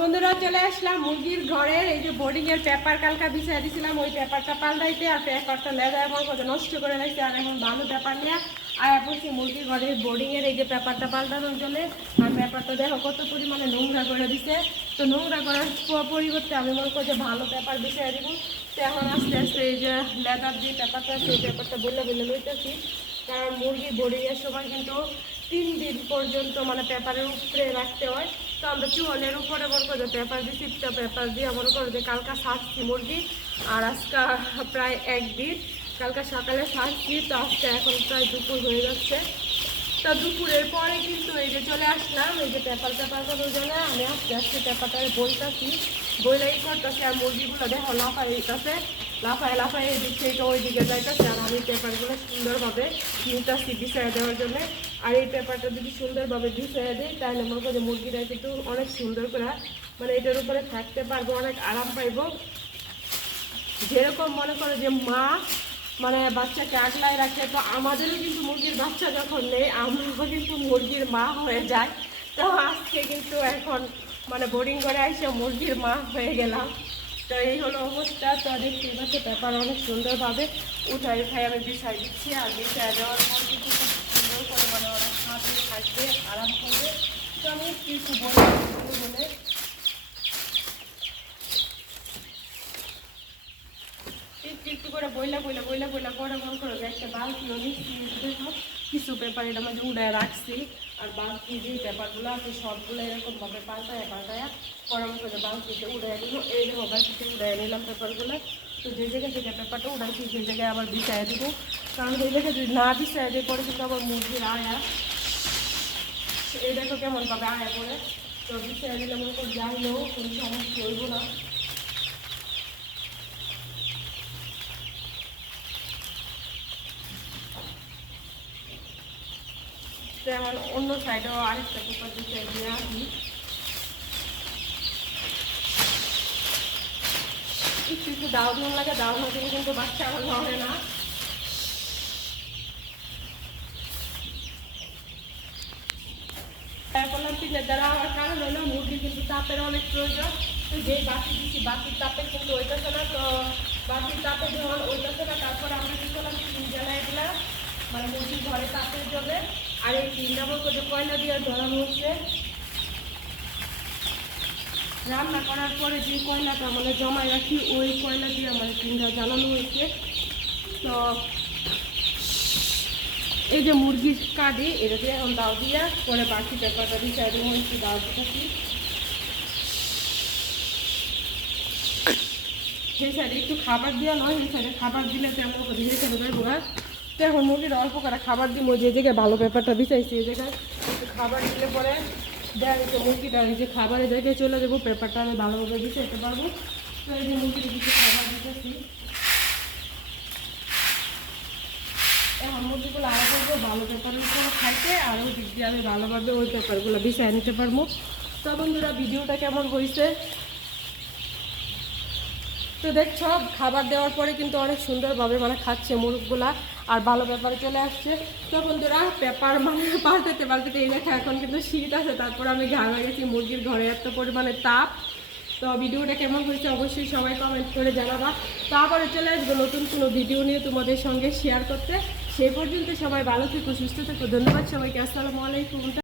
বন্ধুরা, চলে আসলাম মুরগির ঘরে এই যে বোর্ডিং এর পেপার কালকা বিছিয়ে দিয়েছিলাম ওই পেপারটা পাল্টাইতে আর পেপারটা লেদা এমন কত নষ্ট করে রাখছে। আর এখন ভালো পেপার নিয়ে আর বলছি মুরগির ঘরে বোর্ডিং এর এই যে পেপারটা পাল্টানোর জন্য আর পেপারটা দেখো কত পরিমাণে নোংরা করে দিছে। তো নোংরা করার পরিবর্তে আমি মনে করি যে ভালো পেপার বিছিয়ে দিব। তো এখন আস্তে আস্তে এই যে লেদার দিয়ে পেপারটা সেই পেপারটা বললে বললে লইতেছি। কারণ মুরগি বোর্ডিং এর সময় কিন্তু তিন দিন পর্যন্ত মানে পেপারের উপরে রাখতে হয়। তো আমরা চুহলের উপরে মনে করো পেপার দিচ্ছি তো পেপার দিয়ে মনে করো যে কালকা সাজছি মুরগি, আর আজকে প্রায় একদিন কালকা সকালে সাজছি তো আজকে এখন প্রায় দুপুর হয়ে যাচ্ছে। তো দুপুরের পরে কিন্তু এই যে চলে আসলাম, এই যে পেপার পেপার করার জন্য আমি আস্তে আস্তে পেপারটা বইতাছি বইলাই করতেছি আর মুরগিগুলো দেখো লাফাই দিতেছে লাফায় লাফায় এদিক থেকে ওই দিকে যাইতেছে আর আমি পেপারগুলো সুন্দরভাবে নিতেছি বিছাই দেওয়ার জন্য। আর এই পেপারটা যদি সুন্দরভাবে বিছাই দিই, তাহলে মনে করি মুরগিরা কিন্তু অনেক সুন্দর করে মানে এটার উপরে থাকতে পারব, অনেক আরাম পাইবো। যেরকম মনে করো যে মা মানে বাচ্চাকে আগলায় রাখে, তো আমাদেরও কিন্তু মুরগির বাচ্চা যখন নেই আমরাও কিন্তু মুরগির মা হয়ে যায় তো আজকে কিন্তু এখন মানে বোর্ডিং করে এসে মুরগির মা হয়ে গেলাম। তো এই হলো অবস্থা। তো দেখতে পাচ্ছি পেপার অনেক সুন্দরভাবে উঠাই উঠাই আমি বিছাই দিচ্ছি। আর বিছাই দেওয়ার পর কিন্তু সুন্দর করে মানে ওরা হাতে থাকবে আরাম করবে। তো আমি কিছু বলে বলে একটু একটু করে বইলা বইলা বইলা বইলা পরে মনে করো, যে একটা বালতি দেখো কিছু পেপার এটার মধ্যে উড়ায় রাখছি। আর বালতি যে পেপারগুলো আছে, সবগুলো এরকমভাবে পাল্টায় পাল্টায় পরে মনে করো বালতিতে উড়াই দিল এই দেখো বালতিতে উড়াই নিলাম পেপারগুলো তো যে জায়গায় থেকে পেপারটা উড়াইছি সেই জায়গায় আবার বিছাই দিব। কারণ সেই জায়গায় যদি না বিছাই দিই পরে কিন্তু আবার মুরগির আয়া। এই দেখো কেমন পাবে আয়া করে তো বিছাই দিলে মনে করো হোক কোনো সমস্যা হইব না। তো অন্য সাইডেও আরেকটা পেপার দিতে দিয়ে আসি। একটু একটু দাও দিন লাগে দাও, না দিলে কিন্তু বাচ্চা আমার হবে না। করলাম পিঠের দ্বারা কারণ হলো মুরগি কিন্তু তাপের অনেক প্রয়োজন। যেই বাতি দিচ্ছি বাতির তাপে কিন্তু তো বাতির তাপে ওইটাছে না তারপর আমরা কি করলাম? দিলাম। মানে মুরগির ঘরে তাপের জন্য আর এই তিন বলতে করে কয়লা দিয়ে ধরানো হচ্ছে রান্না করার পরে যে কয়লাটা মানে জমায় রাখি, ওই কয়লা দিয়ে মানে তিনটা জ্বালানো হয়েছে। তো এই যে মুরগির কাঁদে এটা দিয়ে এখন দাও দিয়া, পরে বাকি পেপারটা দিয়ে চাই দিয়ে হয়েছে দাও সেই সাইডে একটু খাবার দেওয়া নয় সেই সাইডে খাবার দিলে তেমন করে পারব না তো এখন মুরগির অল্প করে খাবার দিব, যে জায়গায় ভালো পেপারটা বিছাইছি এই জায়গায় খাবার দিলে পরে দেওয়া গেছে মুরগিটা এই যে খাবারের জায়গায় চলে যাব পেপারটা আমি ভালোভাবে বিছাইতে পারব। তো এই যে মুরগির কিছু খাবার দিতেছি। এখন মুরগিগুলো আরও করব, ভালো পেপারের উপরে খাইতে আর ওই দিক দিয়ে আমি ভালোভাবে ওই পেপারগুলো বিছাই নিতে পারব। তো বন্ধুরা, ভিডিওটা কেমন হয়েছে? তো দেখছ খাবার দেওয়ার পরে কিন্তু অনেক সুন্দরভাবে মানে খাচ্ছে মুরগগুলা আর ভালো ব্যাপারে চলে আসছে। তো বন্ধুরা, পেপার মানে পাল্টাতে পাল্টাতে এই দেখো এখন কিন্তু শীত আছে, তারপর আমি ঘামে গেছি, মুরগির ঘরে এত পরিমাণে তাপ। তো ভিডিওটা কেমন হয়েছে অবশ্যই সবাই কমেন্ট করে জানাবা। তারপরে চলে আসব নতুন কোনো ভিডিও নিয়ে তোমাদের সঙ্গে শেয়ার করতে। সেই পর্যন্ত সবাই ভালো থেকো, সুস্থ থেকো, ধন্যবাদ সবাইকে, আসসালামু আলাইকুম।